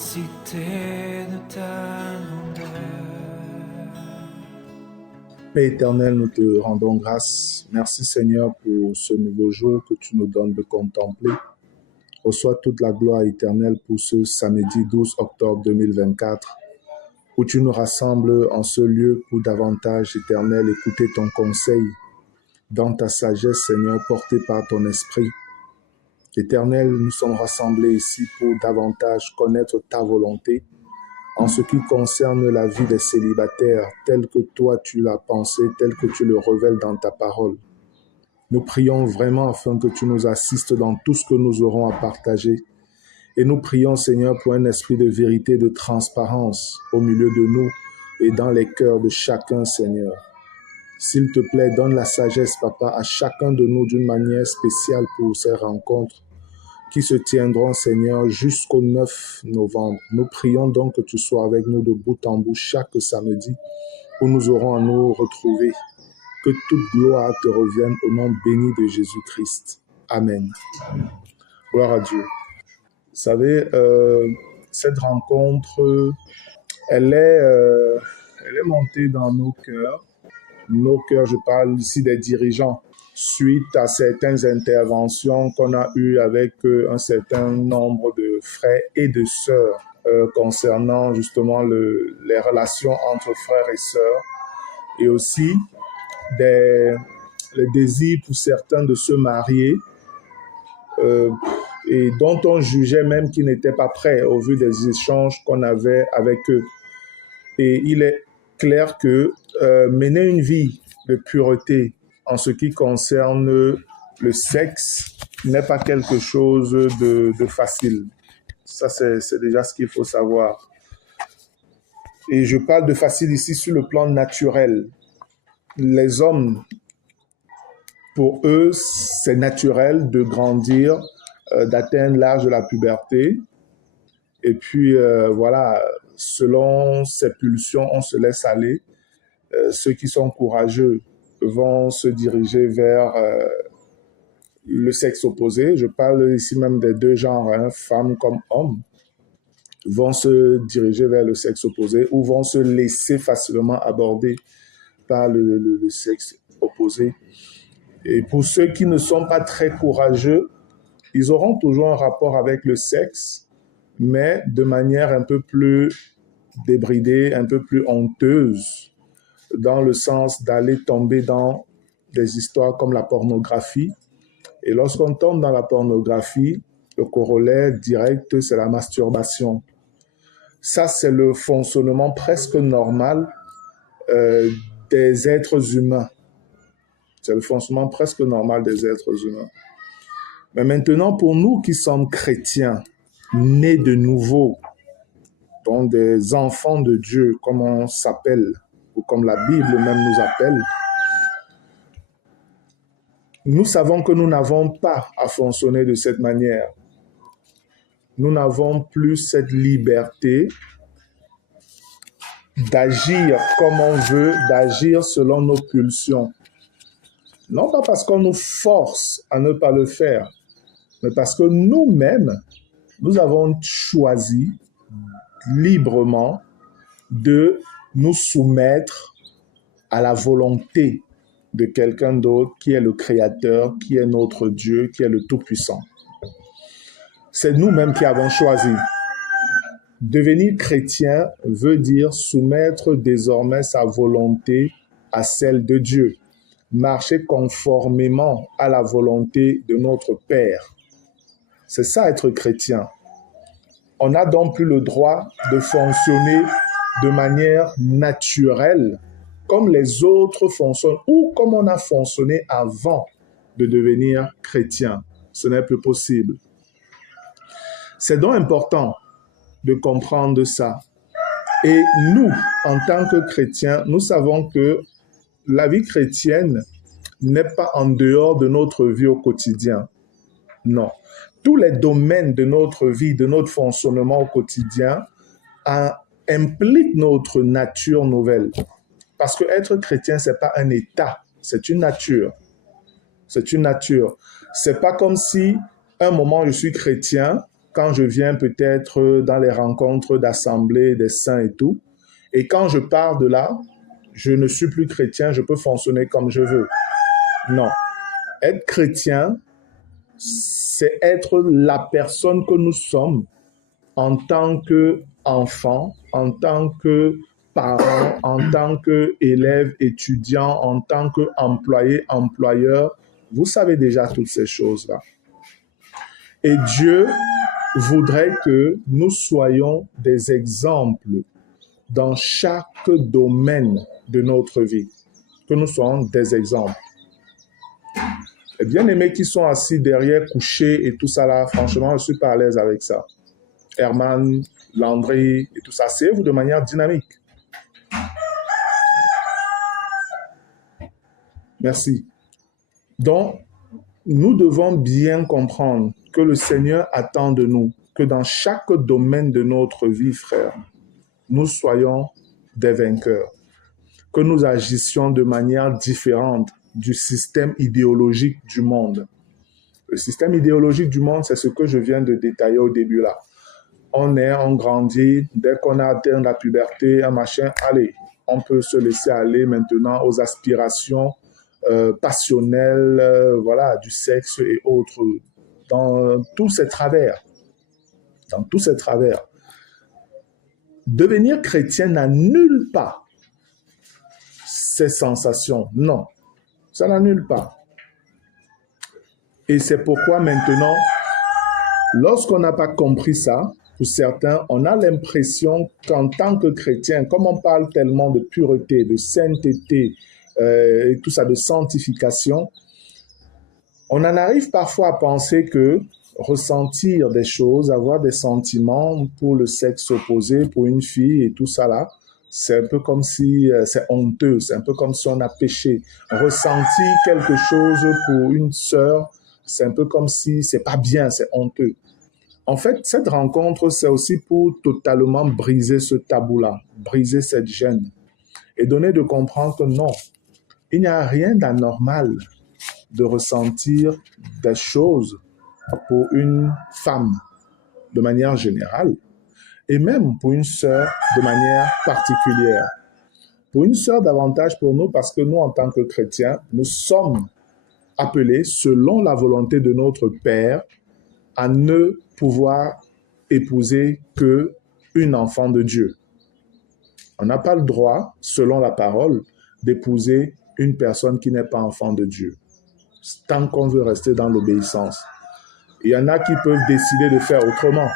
l'immensité de ta grandeur. Père éternel, nous te rendons grâce. Merci Seigneur pour ce nouveau jour que tu nous donnes de contempler. Reçois toute la gloire éternelle pour ce samedi 12 octobre 2024, où tu nous rassembles en ce lieu pour davantage, éternel, écouter ton conseil dans ta sagesse, Seigneur, portée par ton esprit. Éternel, nous sommes rassemblés ici pour davantage connaître ta volonté en ce qui concerne la vie des célibataires, telle que toi tu l'as pensé, telle que tu le révèles dans ta parole. Nous prions vraiment afin que tu nous assistes dans tout ce que nous aurons à partager. Et nous prions, Seigneur, pour un esprit de vérité, de transparence au milieu de nous et dans les cœurs de chacun, Seigneur. S'il te plaît, donne la sagesse, Papa, à chacun de nous d'une manière spéciale pour ces rencontres qui se tiendront, Seigneur, jusqu'au 9 novembre. Nous prions donc que tu sois avec nous de bout en bout chaque samedi où nous aurons à nous retrouver. Que toute gloire te revienne au nom béni de Jésus-Christ. Amen. Gloire à Dieu. Vous savez, cette rencontre, elle est montée dans nos cœurs. Nos cœurs, je parle ici des dirigeants, suite à certaines interventions qu'on a eues avec un certain nombre de frères et de sœurs concernant justement les relations entre frères et sœurs, et aussi le désir pour certains de se marier, et dont on jugeait même qu'ils n'étaient pas prêts au vu des échanges qu'on avait avec eux. Et il est clair que mener une vie de pureté en ce qui concerne le sexe n'est pas quelque chose de facile. Ça, c'est déjà ce qu'il faut savoir. Et je parle de facile ici sur le plan naturel. Les hommes, pour eux, c'est naturel de grandir, d'atteindre l'âge de la puberté. Et puis, voilà, selon ses pulsions, on se laisse aller. Ceux qui sont courageux vont se diriger vers le sexe opposé. Je parle ici même des deux genres, hein, femmes comme hommes, vont se diriger vers le sexe opposé ou vont se laisser facilement aborder par le sexe opposé. Et pour ceux qui ne sont pas très courageux, ils auront toujours un rapport avec le sexe, mais de manière un peu plus débridée, un peu plus honteuse, dans le sens d'aller tomber dans des histoires comme la pornographie. Et lorsqu'on tombe dans la pornographie, le corollaire direct, c'est la masturbation. Ça, c'est le fonctionnement presque normal des êtres humains. C'est le fonctionnement presque normal des êtres humains. Mais maintenant, pour nous qui sommes chrétiens, nés de nouveau, donc des enfants de Dieu, comme on s'appelle, ou comme la Bible même nous appelle, nous savons que nous n'avons pas à fonctionner de cette manière. Nous n'avons plus cette liberté d'agir comme on veut, d'agir selon nos pulsions. Non pas parce qu'on nous force à ne pas le faire, mais parce que nous-mêmes, nous avons choisi librement de nous soumettre à la volonté de quelqu'un d'autre qui est le Créateur, qui est notre Dieu, qui est le Tout-Puissant. C'est nous-mêmes qui avons choisi. Devenir chrétien veut dire soumettre désormais sa volonté à celle de Dieu, marcher conformément à la volonté de notre Père. C'est ça être chrétien. On n'a donc plus le droit de fonctionner de manière naturelle comme les autres fonctionnent ou comme on a fonctionné avant de devenir chrétien. Ce n'est plus possible. C'est donc important de comprendre ça. Et nous, en tant que chrétiens, nous savons que la vie chrétienne n'est pas en dehors de notre vie au quotidien. Non. Tous les domaines de notre vie, de notre fonctionnement au quotidien, impliquent notre nature nouvelle. Parce que être chrétien, ce n'est pas un état, c'est une nature. C'est une nature. C'est pas comme si, un moment, je suis chrétien quand je viens peut-être dans les rencontres d'assemblée des saints et tout. Et quand je pars de là, je ne suis plus chrétien, je peux fonctionner comme je veux. Non. Être chrétien, c'est être la personne que nous sommes en tant qu'enfant, en tant que parent, en tant qu'élève, étudiant, en tant qu'employé, employeur. Vous savez déjà toutes ces choses-là. Et Dieu voudrait que nous soyons des exemples dans chaque domaine de notre vie, que nous soyons des exemples. Les bien-aimés qui sont assis derrière, couchés et tout ça là, franchement, je ne suis pas à l'aise avec ça. Herman, Landry et tout ça, c'est vous de manière dynamique. Merci. Donc, nous devons bien comprendre que le Seigneur attend de nous que dans chaque domaine de notre vie, frère, nous soyons des vainqueurs, que nous agissions de manière différente du système idéologique du monde. Le système idéologique du monde, c'est ce que je viens de détailler au début là. On est, on grandit, dès qu'on a atteint la puberté, un machin, allez, on peut se laisser aller maintenant aux aspirations passionnelles, voilà, du sexe et autres, dans tous ces travers. Dans tous ces travers. Devenir chrétien n'annule pas ces sensations. Non, ça n'annule pas. Et c'est pourquoi maintenant, lorsqu'on n'a pas compris ça, pour certains, on a l'impression qu'en tant que chrétien, comme on parle tellement de pureté, de sainteté, et tout ça, de sanctification, on en arrive parfois à penser que ressentir des choses, avoir des sentiments pour le sexe opposé, pour une fille et tout ça là, c'est un peu comme si c'est honteux, c'est un peu comme si on a péché. Ressentir quelque chose pour une sœur, c'est un peu comme si c'est pas bien, c'est honteux. En fait, cette rencontre, c'est aussi pour totalement briser ce tabou-là, briser cette gêne et donner de comprendre que non, il n'y a rien d'anormal de ressentir des choses pour une femme de manière générale et même pour une sœur de manière particulière. Pour une sœur davantage pour nous parce que nous, en tant que chrétiens, nous sommes appelés, selon la volonté de notre Père, à ne pouvoir épouser qu'une enfant de Dieu. On n'a pas le droit, selon la parole, d'épouser une personne qui n'est pas enfant de Dieu, tant qu'on veut rester dans l'obéissance. Il y en a qui peuvent décider de faire autrement.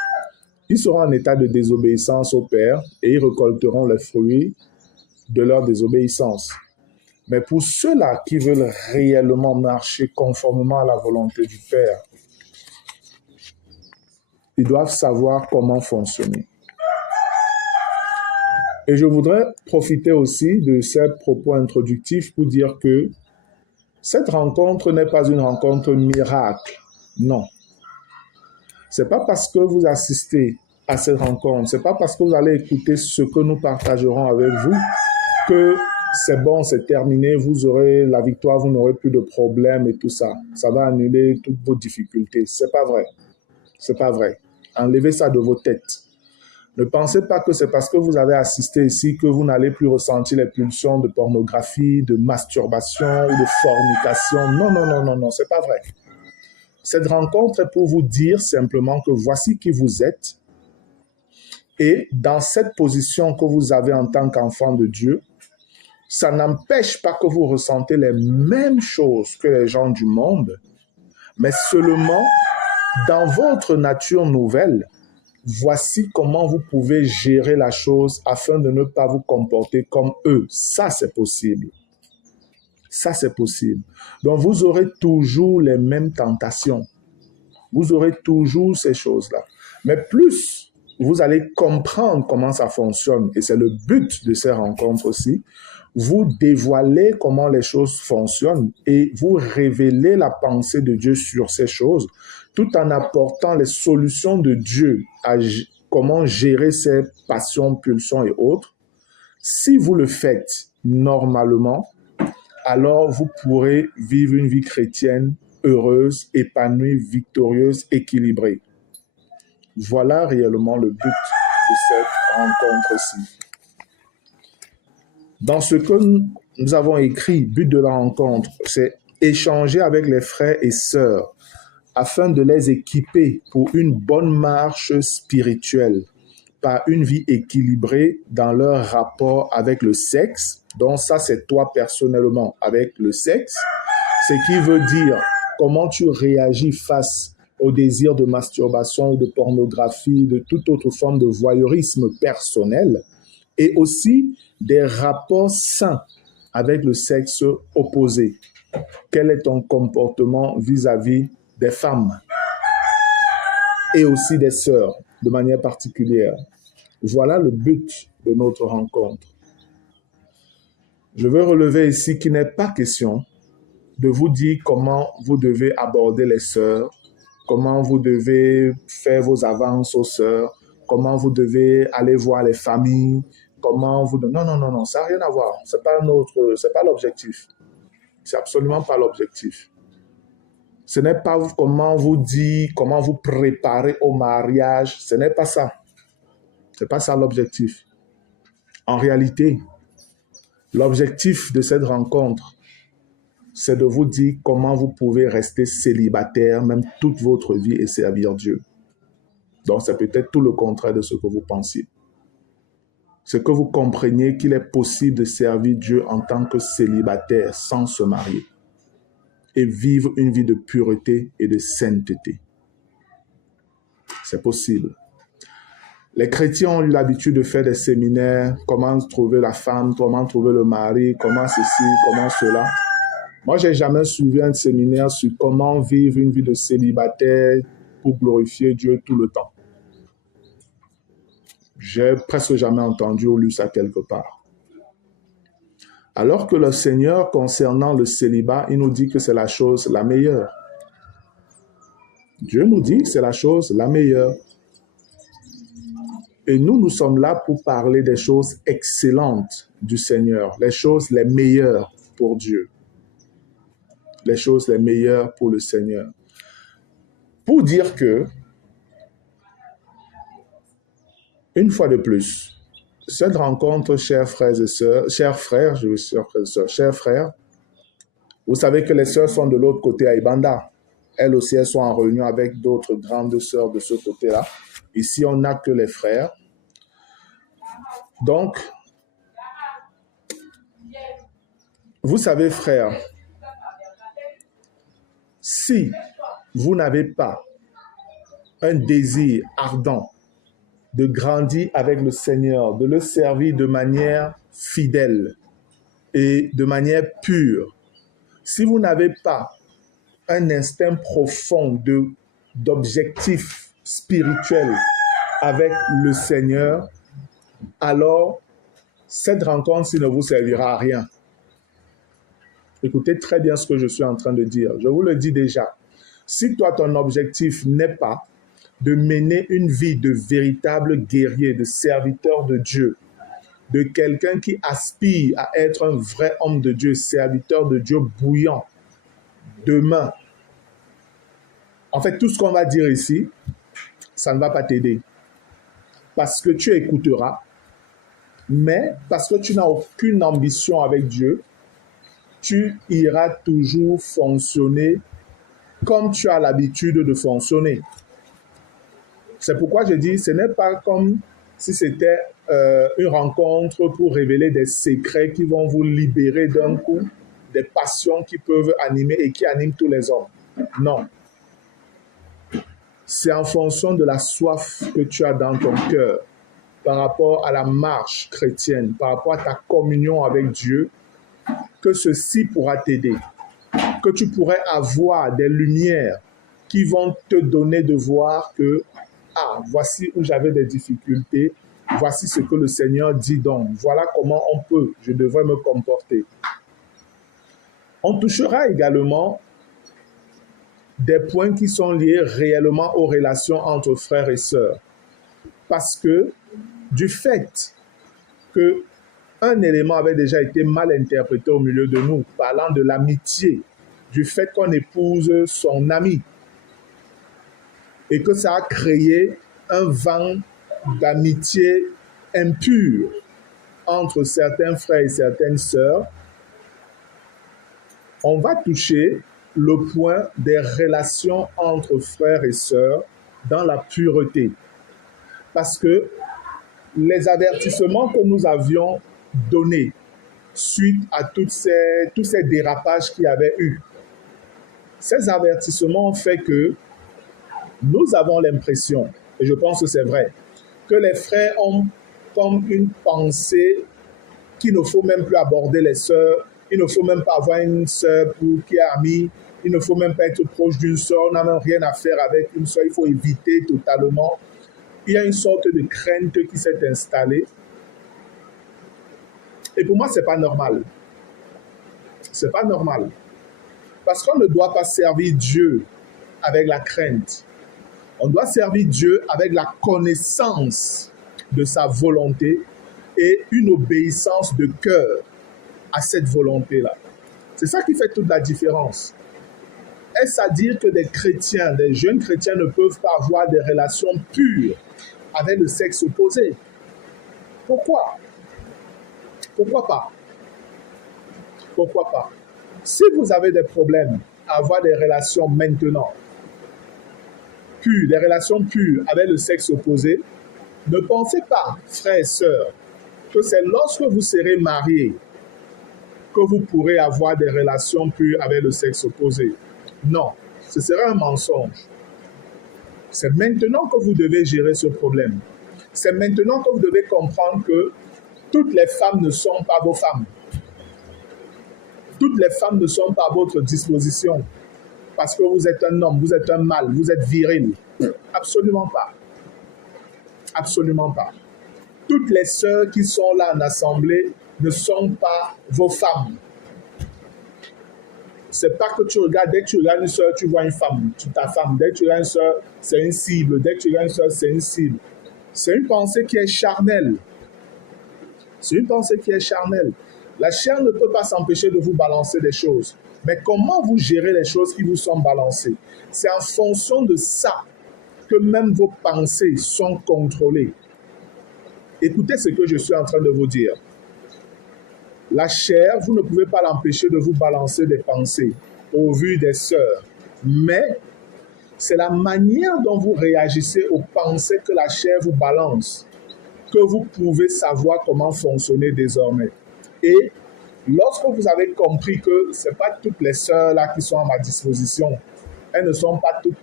Ils seront en état de désobéissance au Père et ils récolteront les fruits de leur désobéissance. Mais pour ceux-là qui veulent réellement marcher conformément à la volonté du Père, ils doivent savoir comment fonctionner. Et je voudrais profiter aussi de ces propos introductifs pour dire que cette rencontre n'est pas une rencontre miracle. Non. C'est pas parce que vous assistez à cette rencontre, c'est pas parce que vous allez écouter ce que nous partagerons avec vous que c'est bon, c'est terminé, vous aurez la victoire, vous n'aurez plus de problèmes et tout ça. Ça va annuler toutes vos difficultés. C'est pas vrai. C'est pas vrai. Enlevez ça de vos têtes. Ne pensez pas que c'est parce que vous avez assisté ici que vous n'allez plus ressentir les pulsions de pornographie, de masturbation ou de fornication. Non, non, non, non, non, c'est pas vrai. Cette rencontre est pour vous dire simplement que voici qui vous êtes et dans cette position que vous avez en tant qu'enfant de Dieu, ça n'empêche pas que vous ressentez les mêmes choses que les gens du monde, mais seulement dans votre nature nouvelle, voici comment vous pouvez gérer la chose afin de ne pas vous comporter comme eux. Ça, c'est possible. Ça, c'est possible. Donc, vous aurez toujours les mêmes tentations. Vous aurez toujours ces choses-là. Mais plus vous allez comprendre comment ça fonctionne, et c'est le but de ces rencontres aussi, vous dévoilez comment les choses fonctionnent et vous révélez la pensée de Dieu sur ces choses, tout en apportant les solutions de Dieu à comment gérer ses passions, pulsions et autres. Si vous le faites normalement, alors vous pourrez vivre une vie chrétienne heureuse, épanouie, victorieuse, équilibrée. Voilà réellement le but de cette rencontre-ci. Dans ce que nous avons écrit, but de la rencontre, c'est échanger avec les frères et sœurs afin de les équiper pour une bonne marche spirituelle, par une vie équilibrée dans leur rapport avec le sexe. Donc ça, c'est toi personnellement avec le sexe. Ce qui veut dire comment tu réagis face au désir de masturbation ou de pornographie, de toute autre forme de voyeurisme personnel, et aussi des rapports sains avec le sexe opposé. Quel est ton comportement vis-à-vis des femmes et aussi des sœurs de manière particulière? Voilà le but de notre rencontre. Je veux relever ici qu'il n'est pas question de vous dire comment vous devez aborder les sœurs, comment vous devez faire vos avances aux sœurs, comment vous devez aller voir les familles, comment vous... Non, ça n'a rien à voir. C'est pas l'objectif. C'est absolument pas l'objectif. Ce n'est pas comment vous dire, comment vous préparer au mariage. Ce n'est pas ça. Ce n'est pas ça l'objectif. En réalité, l'objectif de cette rencontre, c'est de vous dire comment vous pouvez rester célibataire même toute votre vie et servir Dieu. Donc, c'est peut-être tout le contraire de ce que vous pensiez. C'est que vous compreniez qu'il est possible de servir Dieu en tant que célibataire sans se marier et vivre une vie de pureté et de sainteté. C'est possible. Les chrétiens ont eu l'habitude de faire des séminaires, comment trouver la femme, comment trouver le mari, comment ceci, comment cela. Moi, je n'ai jamais suivi un séminaire sur comment vivre une vie de célibataire pour glorifier Dieu tout le temps. J'ai presque jamais entendu ou lu ça quelque part. Alors que le Seigneur, concernant le célibat, il nous dit que c'est la chose la meilleure. Dieu nous dit que c'est la chose la meilleure. Et nous sommes là pour parler des choses excellentes du Seigneur, les choses les meilleures pour Dieu, les choses les meilleures pour le Seigneur. Pour dire que, une fois de plus, cette rencontre, chers frères et sœurs, chers frères, vous savez que les sœurs sont de l'autre côté à Ibanda. Elles aussi, elles sont en réunion avec d'autres grandes sœurs de ce côté-là. Ici, on n'a que les frères. Donc, vous savez, frères, si vous n'avez pas un désir ardent de grandir avec le Seigneur, de le servir de manière fidèle et de manière pure, si vous n'avez pas un instinct profond d'objectif spirituel avec le Seigneur, alors cette rencontre-ci ne vous servira à rien. Écoutez très bien ce que je suis en train de dire. Je vous le dis déjà. Si toi, ton objectif n'est pas de mener une vie de véritable guerrier, de serviteur de Dieu, de quelqu'un qui aspire à être un vrai homme de Dieu, serviteur de Dieu bouillant, demain. En fait, tout ce qu'on va dire ici, ça ne va pas t'aider. Parce que tu écouteras, mais parce que tu n'as aucune ambition avec Dieu, tu iras toujours fonctionner comme tu as l'habitude de fonctionner. C'est pourquoi je dis, ce n'est pas comme si c'était une rencontre pour révéler des secrets qui vont vous libérer d'un coup, des passions qui peuvent animer et qui animent tous les hommes. Non. C'est en fonction de la soif que tu as dans ton cœur par rapport à la marche chrétienne, par rapport à ta communion avec Dieu, que ceci pourra t'aider, que tu pourrais avoir des lumières qui vont te donner de voir que, voici où j'avais des difficultés, voici ce que le Seigneur dit donc, voilà comment je devrais me comporter. On touchera également des points qui sont liés réellement aux relations entre frères et sœurs. Parce que du fait qu'un élément avait déjà été mal interprété au milieu de nous, parlant de l'amitié, du fait qu'on épouse son ami, et que ça a créé un vent d'amitié impure entre certains frères et certaines sœurs, on va toucher le point des relations entre frères et sœurs dans la pureté. Parce que les avertissements que nous avions donnés suite à tous ces dérapages qu'il y avait eu, ces avertissements ont fait que nous avons l'impression, et je pense que c'est vrai, que les frères ont comme une pensée qu'il ne faut même plus aborder les sœurs, il ne faut même pas avoir une sœur qui est amie, il ne faut même pas être proche d'une sœur, on n'a même rien à faire avec une sœur, il faut éviter totalement. Il y a une sorte de crainte qui s'est installée. Et pour moi, ce n'est pas normal. Ce n'est pas normal. Parce qu'on ne doit pas servir Dieu avec la crainte. On doit servir Dieu avec la connaissance de sa volonté et une obéissance de cœur à cette volonté-là. C'est ça qui fait toute la différence. Est-ce à dire que des chrétiens, des jeunes chrétiens ne peuvent pas avoir des relations pures avec le sexe opposé? Pourquoi? Pourquoi pas? Pourquoi pas? Si vous avez des problèmes à avoir des relations maintenant pures, des relations pures avec le sexe opposé, ne pensez pas, frères et sœurs, que c'est lorsque vous serez mariés que vous pourrez avoir des relations pures avec le sexe opposé. Non, ce serait un mensonge. C'est maintenant que vous devez gérer ce problème. C'est maintenant que vous devez comprendre que toutes les femmes ne sont pas vos femmes. Toutes les femmes ne sont pas à votre disposition parce que vous êtes un homme, vous êtes un mâle, vous êtes viril. Absolument pas. Absolument pas. Toutes les sœurs qui sont là en assemblée ne sont pas vos femmes. C'est pas que tu regardes, dès que tu regardes une sœur, tu vois une femme, ta femme. Dès que tu regardes une sœur, c'est une cible. Dès que tu regardes une sœur, c'est une cible. C'est une pensée qui est charnelle. C'est une pensée qui est charnelle. La chair ne peut pas s'empêcher de vous balancer des choses. Mais comment vous gérez les choses qui vous sont balancées? C'est en fonction de ça que même vos pensées sont contrôlées. Écoutez ce que je suis en train de vous dire. La chair, vous ne pouvez pas l'empêcher de vous balancer des pensées au vu des sœurs. Mais c'est la manière dont vous réagissez aux pensées que la chair vous balance que vous pouvez savoir comment fonctionner désormais. Et lorsque vous avez compris que ce n'est pas toutes les sœurs là qui sont à ma disposition, elles ne sont pas toutes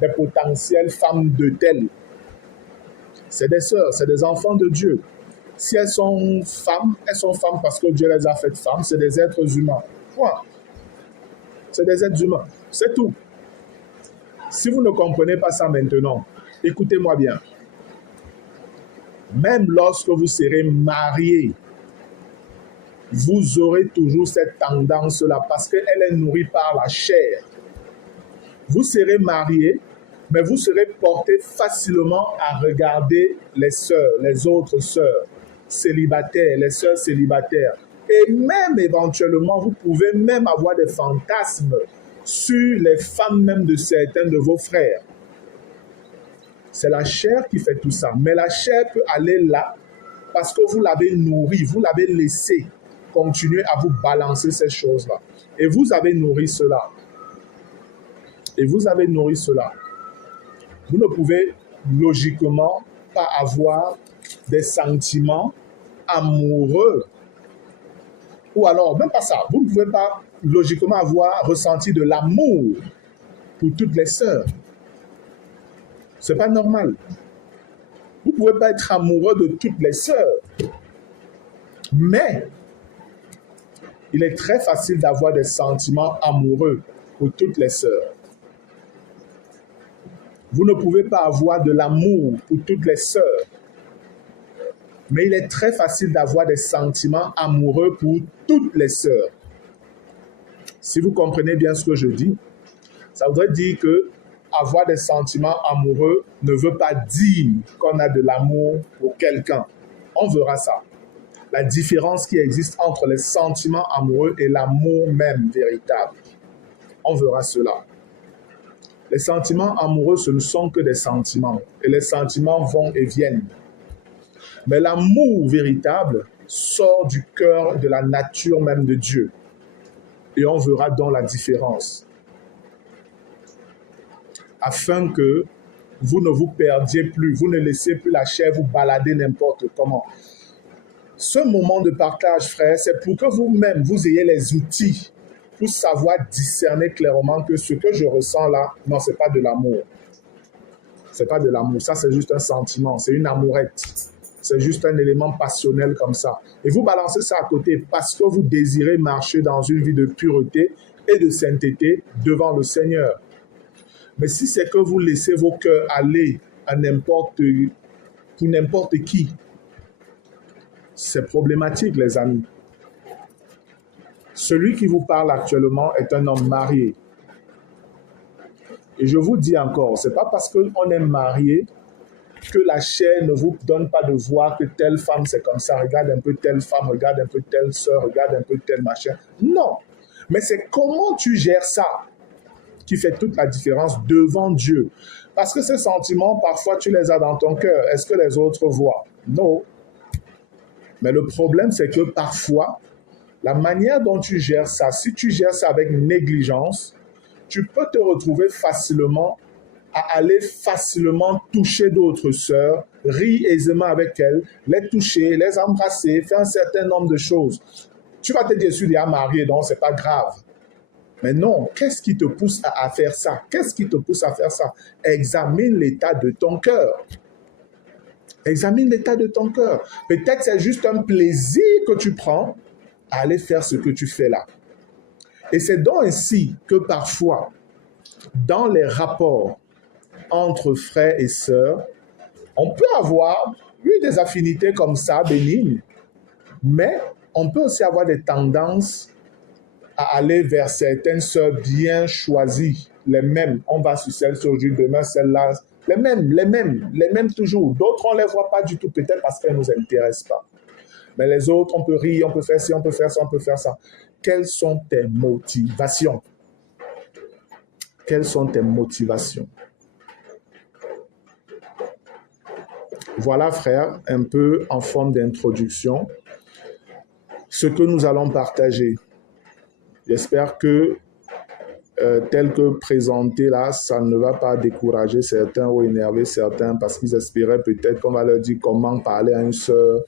des potentielles femmes de telles. C'est des sœurs, c'est des enfants de Dieu. Si elles sont femmes parce que Dieu les a faites femmes, c'est des êtres humains. Point. C'est des êtres humains. C'est tout. Si vous ne comprenez pas ça maintenant, écoutez-moi bien. Même lorsque vous serez mariés, vous aurez toujours cette tendance-là parce qu'elle est nourrie par la chair. Vous serez mariés, mais vous serez portés facilement à regarder les sœurs, les autres sœurs célibataires, les sœurs célibataires. Et même éventuellement, vous pouvez même avoir des fantasmes sur les femmes même de certains de vos frères. C'est la chair qui fait tout ça. Mais la chair peut aller là parce que vous l'avez nourri, vous l'avez laissé continuer à vous balancer ces choses-là. Et vous avez nourri cela. Et vous avez nourri cela. Vous ne pouvez logiquement pas avoir des sentiments amoureux. Ou alors, même pas ça, vous ne pouvez pas logiquement avoir ressenti de l'amour pour toutes les sœurs. Ce n'est pas normal. Vous ne pouvez pas être amoureux de toutes les sœurs. Mais il est très facile d'avoir des sentiments amoureux pour toutes les sœurs. Vous ne pouvez pas avoir de l'amour pour toutes les sœurs. Mais il est très facile d'avoir des sentiments amoureux pour toutes les sœurs. Si vous comprenez bien ce que je dis, ça voudrait dire que avoir des sentiments amoureux ne veut pas dire qu'on a de l'amour pour quelqu'un. On verra ça. La différence qui existe entre les sentiments amoureux et l'amour même véritable. On verra cela. Les sentiments amoureux, ce ne sont que des sentiments. Et les sentiments vont et viennent. Mais l'amour véritable sort du cœur, de la nature même de Dieu. Et on verra donc la différence. Afin que vous ne vous perdiez plus, vous ne laissez plus la chair vous balader n'importe comment. Ce moment de partage, frère, c'est pour que vous-même, vous ayez les outils pour savoir discerner clairement que ce que je ressens là, non, ce n'est pas de l'amour. Ce n'est pas de l'amour. Ça, c'est juste un sentiment. C'est une amourette. C'est juste un élément passionnel comme ça. Et vous balancez ça à côté parce que vous désirez marcher dans une vie de pureté et de sainteté devant le Seigneur. Mais si c'est que vous laissez vos cœurs aller à pour n'importe qui, c'est problématique, les amis. Celui qui vous parle actuellement est un homme marié. Et je vous dis encore, ce n'est pas parce qu'on est marié que la chair ne vous donne pas de voir que telle femme c'est comme ça, regarde un peu telle femme, regarde un peu telle soeur, regarde un peu tel machin. Non, mais c'est comment tu gères ça qui fait toute la différence devant Dieu. Parce que ces sentiments, parfois tu les as dans ton cœur. Est-ce que les autres voient? Non. Mais le problème, c'est que parfois, la manière dont tu gères ça, si tu gères ça avec négligence, tu peux te retrouver facilement à aller facilement toucher d'autres sœurs, rire aisément avec elles, les toucher, les embrasser, faire un certain nombre de choses. Tu vas te dire, je suis déjà marié, donc ce n'est pas grave. Mais non, qu'est-ce qui te pousse à faire ça? Qu'est-ce qui te pousse à faire ça? Examine l'état de ton cœur. Examine l'état de ton cœur. Peut-être c'est juste un plaisir que tu prends à aller faire ce que tu fais là. Et c'est donc ainsi que parfois, dans les rapports entre frères et sœurs, on peut avoir, oui, des affinités comme ça, bénignes, mais on peut aussi avoir des tendances à aller vers certaines sœurs bien choisies, les mêmes. On va sur celle aujourd'hui, demain celle-là, les mêmes toujours. D'autres, on ne les voit pas du tout, peut-être parce qu'elles ne nous intéressent pas. Mais les autres, on peut rire, on peut faire ci, on peut faire ça, on peut faire ça. Quelles sont tes motivations? Quelles sont tes motivations? Voilà, frère, un peu en forme d'introduction, ce que nous allons partager. J'espère que, tel que présenté là, ça ne va pas décourager certains ou énerver certains parce qu'ils espéraient peut-être qu'on va leur dire comment parler à une sœur,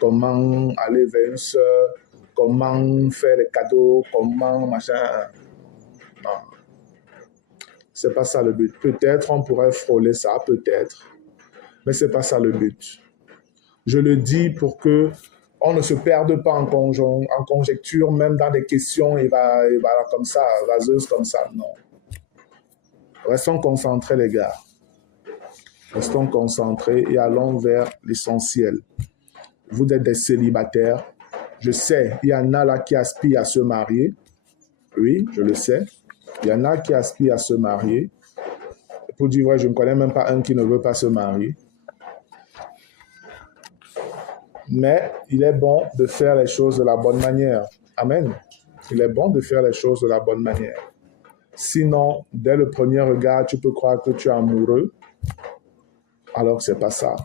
comment aller vers une sœur, comment faire les cadeaux, comment machin. Non, c'est pas ça le but. Peut-être on pourrait frôler ça, peut-être, mais c'est pas ça le but. Je le dis pour que on ne se perde pas en conjecture, même dans des questions, il va comme ça, vaseuses comme ça, non. Restons concentrés, les gars. Restons concentrés et allons vers l'essentiel. Vous êtes des célibataires. Je sais, il y en a là qui aspirent à se marier. Oui, je le sais. Il y en a qui aspirent à se marier. Pour dire vrai, je ne connais même pas un qui ne veut pas se marier. Mais il est bon de faire les choses de la bonne manière. Amen. Il est bon de faire les choses de la bonne manière. Sinon, dès le premier regard, tu peux croire que tu es amoureux, alors que ce n'est pas ça.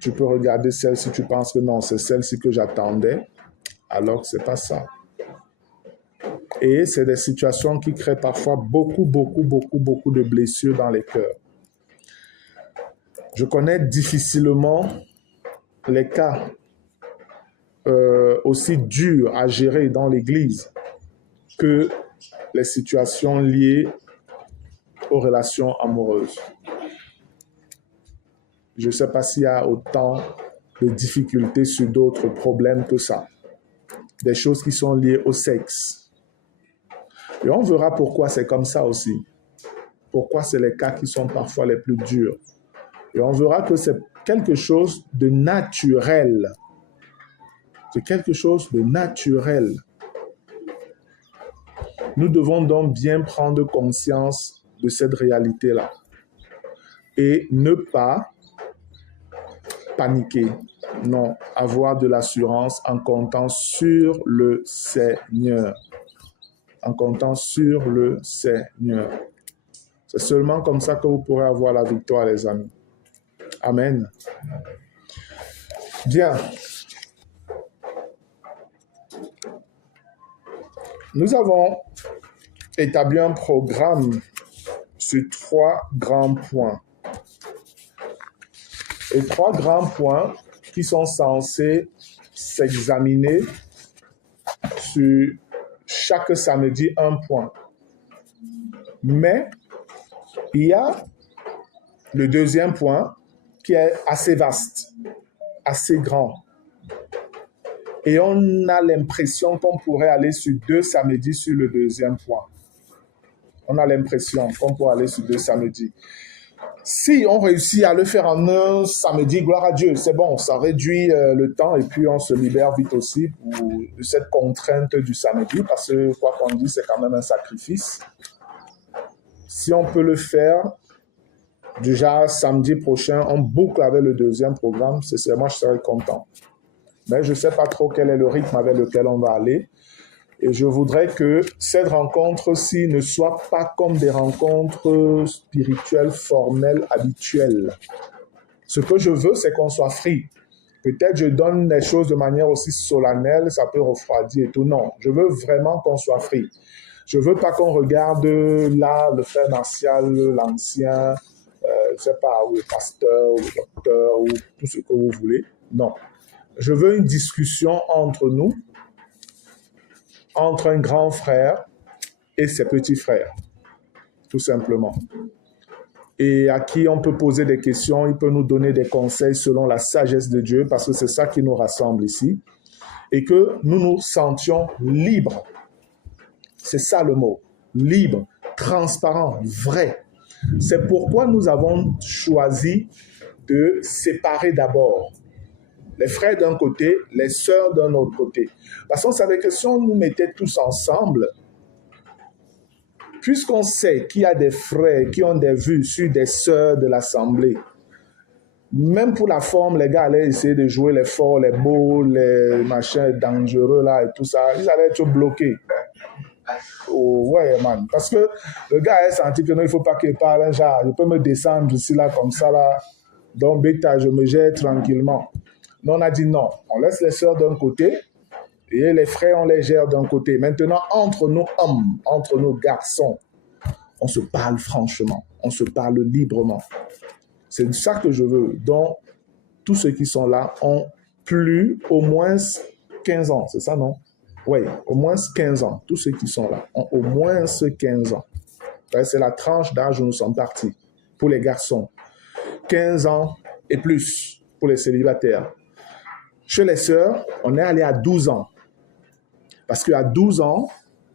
Tu peux regarder celle-ci, tu penses que non, c'est celle-ci que j'attendais, alors que ce n'est pas ça. Et c'est des situations qui créent parfois beaucoup de blessures dans les cœurs. Je connais difficilement les cas aussi dur à gérer dans l'Église que les situations liées aux relations amoureuses. Je ne sais pas s'il y a autant de difficultés sur d'autres problèmes que ça. Des choses qui sont liées au sexe. Et on verra pourquoi c'est comme ça aussi. Pourquoi c'est les cas qui sont parfois les plus durs. Et on verra que c'est quelque chose de naturel. C'est quelque chose de naturel. Nous devons donc bien prendre conscience de cette réalité-là et ne pas paniquer. Non, avoir de l'assurance en comptant sur le Seigneur. En comptant sur le Seigneur. C'est seulement comme ça que vous pourrez avoir la victoire, les amis. Amen. Bien. Nous avons établi un programme sur 3 grands points. Et 3 grands points qui sont censés s'examiner sur chaque samedi un point. Mais il y a le deuxième point qui est assez vaste, assez grand. Et on a l'impression qu'on pourrait aller sur 2 samedis sur le deuxième point. On a l'impression qu'on pourrait aller sur 2 samedis. Si on réussit à le faire en un samedi, gloire à Dieu, c'est bon, ça réduit le temps et puis on se libère vite aussi de cette contrainte du samedi parce que, quoi qu'on dise, c'est quand même un sacrifice. Si on peut le faire, déjà samedi prochain, on boucle avec le deuxième programme, moi je serais content. Mais je ne sais pas trop quel est le rythme avec lequel on va aller. Et je voudrais que cette rencontre-ci ne soit pas comme des rencontres spirituelles, formelles, habituelles. Ce que je veux, c'est qu'on soit free. Peut-être je donne les choses de manière aussi solennelle, ça peut refroidir et tout. Non, je veux vraiment qu'on soit free. Je ne veux pas qu'on regarde là le frère Martial, l'ancien, je ne sais pas, ou le pasteur, ou le docteur, ou tout ce que vous voulez. Non. Je veux une discussion entre nous, entre un grand frère et ses petits frères, tout simplement. Et à qui on peut poser des questions, il peut nous donner des conseils selon la sagesse de Dieu, parce que c'est ça qui nous rassemble ici, et que nous nous sentions libres. C'est ça le mot, libre, transparent, vrai. C'est pourquoi nous avons choisi de séparer d'abord les frères d'un côté, les sœurs d'un autre côté. Parce qu'on savait que si on nous mettait tous ensemble, puisqu'on sait qu'il y a des frères qui ont des vues sur des sœurs de l'Assemblée, même pour la forme, les gars allaient essayer de jouer les forts, les beaux, les machins dangereux là et tout ça. Ils allaient être bloqués. Oh, ouais, man. Parce que le gars a senti que non, il ne faut pas qu'il parle. Genre, je peux me descendre ici, là, comme ça, là. Donc, bêta, je me jette tranquillement. Mais on a dit non. On laisse les sœurs d'un côté et les frères, on les gère d'un côté. Maintenant, entre nous hommes, entre nous garçons, on se parle franchement. On se parle librement. C'est ça que je veux. Donc, tous ceux qui sont là ont plus au moins 15 ans. C'est ça, non? Oui, au moins 15 ans. Tous ceux qui sont là ont au moins 15 ans. C'est la tranche d'âge où nous sommes partis pour les garçons. 15 ans et plus pour les célibataires. Chez les sœurs, on est allé à 12 ans. Parce qu'à 12 ans,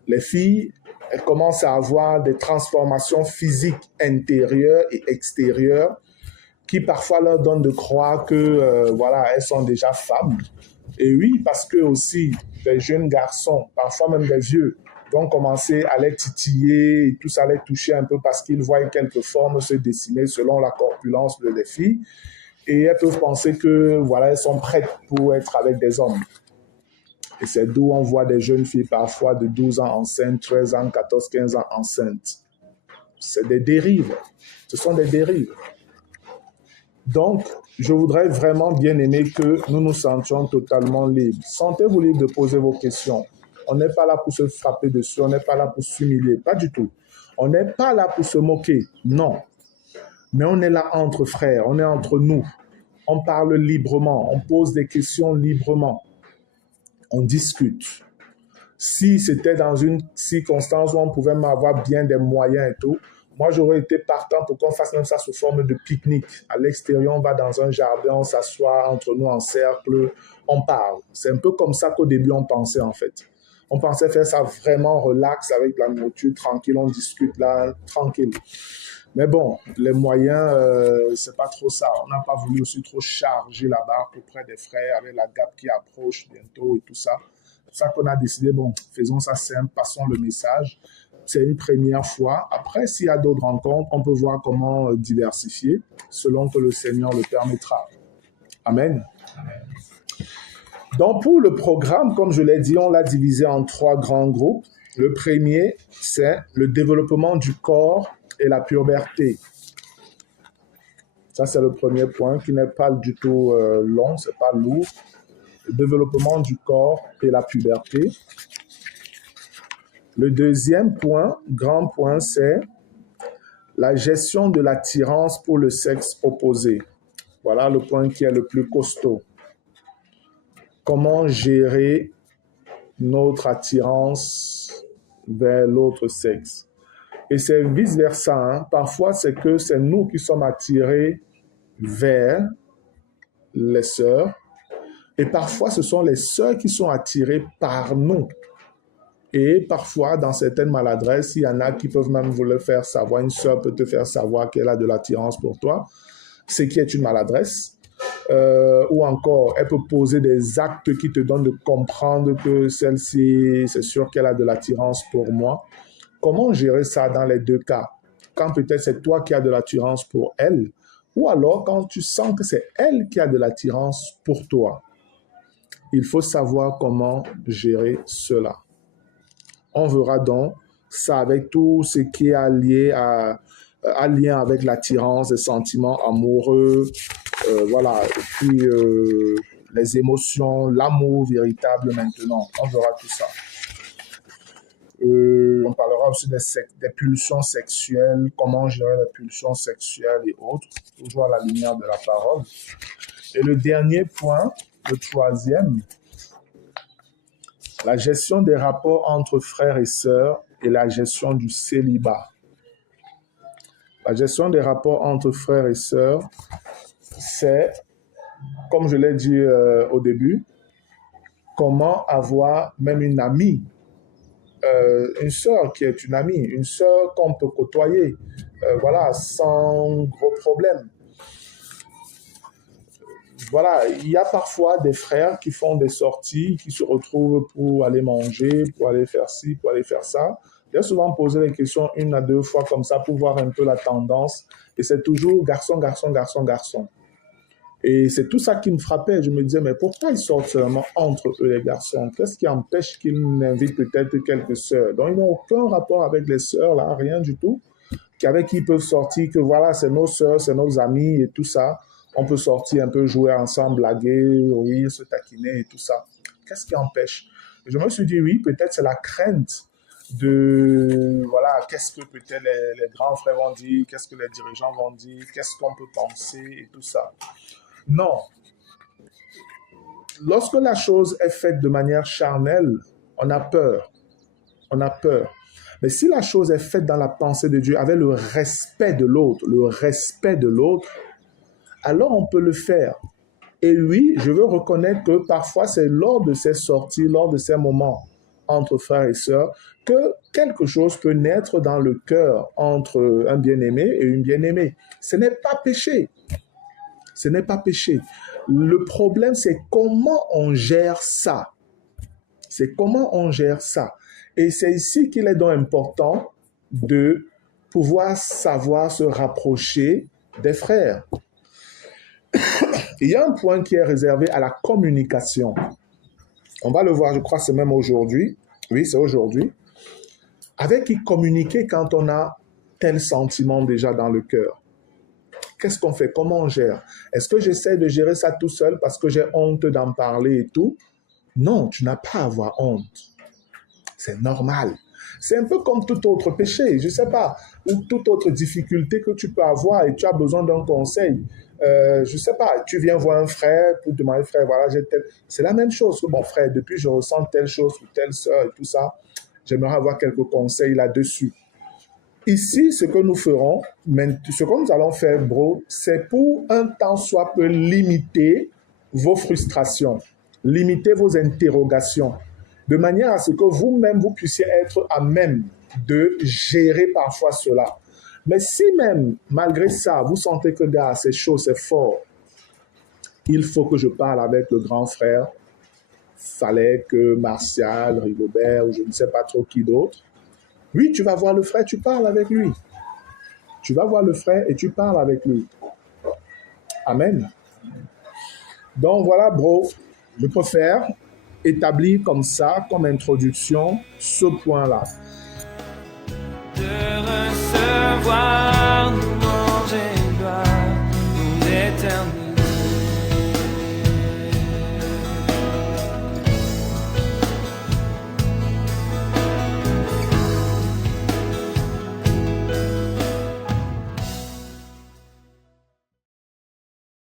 les filles, elles commencent à avoir des transformations physiques intérieures et extérieures qui parfois leur donnent de croire que, voilà, elles sont déjà femmes. Et oui, parce que aussi, les jeunes garçons, parfois même des vieux, vont commencer à les titiller et tout ça les toucher un peu parce qu'ils voient quelques formes se dessiner selon la corpulence des filles. Et elles peuvent penser que, voilà, elles sont prêtes pour être avec des hommes. Et c'est d'où on voit des jeunes filles parfois de 12 ans enceintes, 13 ans, 14, 15 ans enceintes. C'est des dérives. Ce sont des dérives. Donc, je voudrais vraiment bien aimer que nous nous sentions totalement libres. Sentez-vous libre de poser vos questions. On n'est pas là pour se frapper dessus, on n'est pas là pour s'humilier, pas du tout. On n'est pas là pour se moquer, non. Mais on est là entre frères, on est entre nous. On parle librement, on pose des questions librement. On discute. Si c'était dans une circonstance où on pouvait avoir bien des moyens et tout, moi, j'aurais été partant pour qu'on fasse même ça sous forme de pique-nique. À l'extérieur, on va dans un jardin, on s'assoit entre nous en cercle, on parle. C'est un peu comme ça qu'au début, on pensait en fait. On pensait faire ça vraiment relax avec la nourriture, tranquille, on discute là, tranquille. Mais bon, les moyens, c'est pas trop ça. On n'a pas voulu aussi trop charger la barque auprès des frères avec la GAP qui approche bientôt et tout ça. C'est ça qu'on a décidé, bon, faisons ça simple, passons le message. C'est une première fois. Après, s'il y a d'autres rencontres, on peut voir comment diversifier selon que le Seigneur le permettra. Amen. Amen. Donc, pour le programme, comme je l'ai dit, on l'a divisé en 3 grands groupes. Le premier, c'est le développement du corps et la puberté. Ça, c'est le premier point qui n'est pas du tout long, c'est pas lourd. Le développement du corps et la puberté. Le deuxième point, grand point, c'est la gestion de l'attirance pour le sexe opposé. Voilà le point qui est le plus costaud. Comment gérer notre attirance vers l'autre sexe? Et c'est vice-versa. Hein. Parfois, c'est que c'est nous qui sommes attirés vers les sœurs. Et parfois, ce sont les sœurs qui sont attirées par nous. Et parfois, dans certaines maladresses, il y en a qui peuvent même vous le faire savoir. Une sœur peut te faire savoir qu'elle a de l'attirance pour toi, ce qui est une maladresse. Ou encore, elle peut poser des actes qui te donnent de comprendre que celle-ci, c'est sûr qu'elle a de l'attirance pour moi. Comment gérer ça dans les deux cas? Quand peut-être c'est toi qui as de l'attirance pour elle, ou alors quand tu sens que c'est elle qui a de l'attirance pour toi. Il faut savoir comment gérer cela. On verra donc ça avec tout ce qui est lié à lien avec l'attirance, les sentiments amoureux, voilà, et puis les émotions, l'amour véritable maintenant. On verra tout ça. On parlera aussi des pulsions sexuelles, comment gérer les pulsions sexuelles et autres, toujours à la lumière de la parole. Et le dernier point, le troisième, la gestion des rapports entre frères et sœurs et la gestion du célibat. La gestion des rapports entre frères et sœurs, c'est, comme je l'ai dit au début, comment avoir même une amie, une sœur qui est une amie, une sœur qu'on peut côtoyer, voilà, sans gros problème. Voilà, il y a parfois des frères qui font des sorties, qui se retrouvent pour aller manger, pour aller faire ci, pour aller faire ça. J'ai souvent posé les questions 1 à 2 fois comme ça pour voir un peu la tendance. Et c'est toujours garçon, garçon, garçon, garçon. Et c'est tout ça qui me frappait. Je me disais, mais pourquoi ils sortent seulement entre eux, les garçons? Qu'est-ce qui empêche qu'ils n'invitent peut-être quelques sœurs? Donc, ils n'ont aucun rapport avec les sœurs, là, rien du tout. Avec qui ils peuvent sortir, que voilà, c'est nos sœurs, c'est nos amis et tout ça. On peut sortir un peu, jouer ensemble, blaguer, rire, se taquiner et tout ça. Qu'est-ce qui empêche? Je me suis dit, oui, peut-être c'est la crainte de, voilà, qu'est-ce que peut-être les grands frères vont dire, qu'est-ce que les dirigeants vont dire, qu'est-ce qu'on peut penser et tout ça. Non. Lorsque la chose est faite de manière charnelle, on a peur. On a peur. Mais si la chose est faite dans la pensée de Dieu, avec le respect de l'autre, alors on peut le faire. Et oui, je veux reconnaître que parfois c'est lors de ces sorties, lors de ces moments entre frères et sœurs, que quelque chose peut naître dans le cœur entre un bien-aimé et une bien-aimée. Ce n'est pas péché. Ce n'est pas péché. Le problème, c'est comment on gère ça. C'est comment on gère ça. Et c'est ici qu'il est donc important de pouvoir savoir se rapprocher des frères. Il y a un point qui est réservé à la communication. On va le voir, je crois, c'est même aujourd'hui. Oui, c'est aujourd'hui. Avec qui communiquer quand on a tel sentiment déjà dans le cœur. Qu'est-ce qu'on fait? Comment on gère? Est-ce que j'essaie de gérer ça tout seul parce que j'ai honte d'en parler et tout? Non, tu n'as pas à avoir honte. C'est normal. C'est un peu comme tout autre péché, je ne sais pas, ou toute autre difficulté que tu peux avoir et tu as besoin d'un conseil. Je ne sais pas, tu viens voir un frère pour demander, frère, voilà, j'ai tel... C'est la même chose que mon frère, depuis je ressens telle chose ou telle soeur et tout ça, j'aimerais avoir quelques conseils là-dessus. Ici, ce que nous ferons, ce que nous allons faire, bro, c'est pour un temps soit peu limiter vos frustrations, limiter vos interrogations, de manière à ce que vous-même, vous puissiez être à même de gérer parfois cela. Mais si même, malgré ça, vous sentez que c'est chaud, c'est fort, il faut que je parle avec le grand frère, fallait que Martial, Rigobert, ou je ne sais pas trop qui d'autre. Oui, tu vas voir le frère, tu parles avec lui. Tu vas voir le frère et tu parles avec lui. Amen. Donc voilà, bro, je préfère établir comme ça, comme introduction, ce point-là. De recevoir voir nous manger gloire, nous éternels.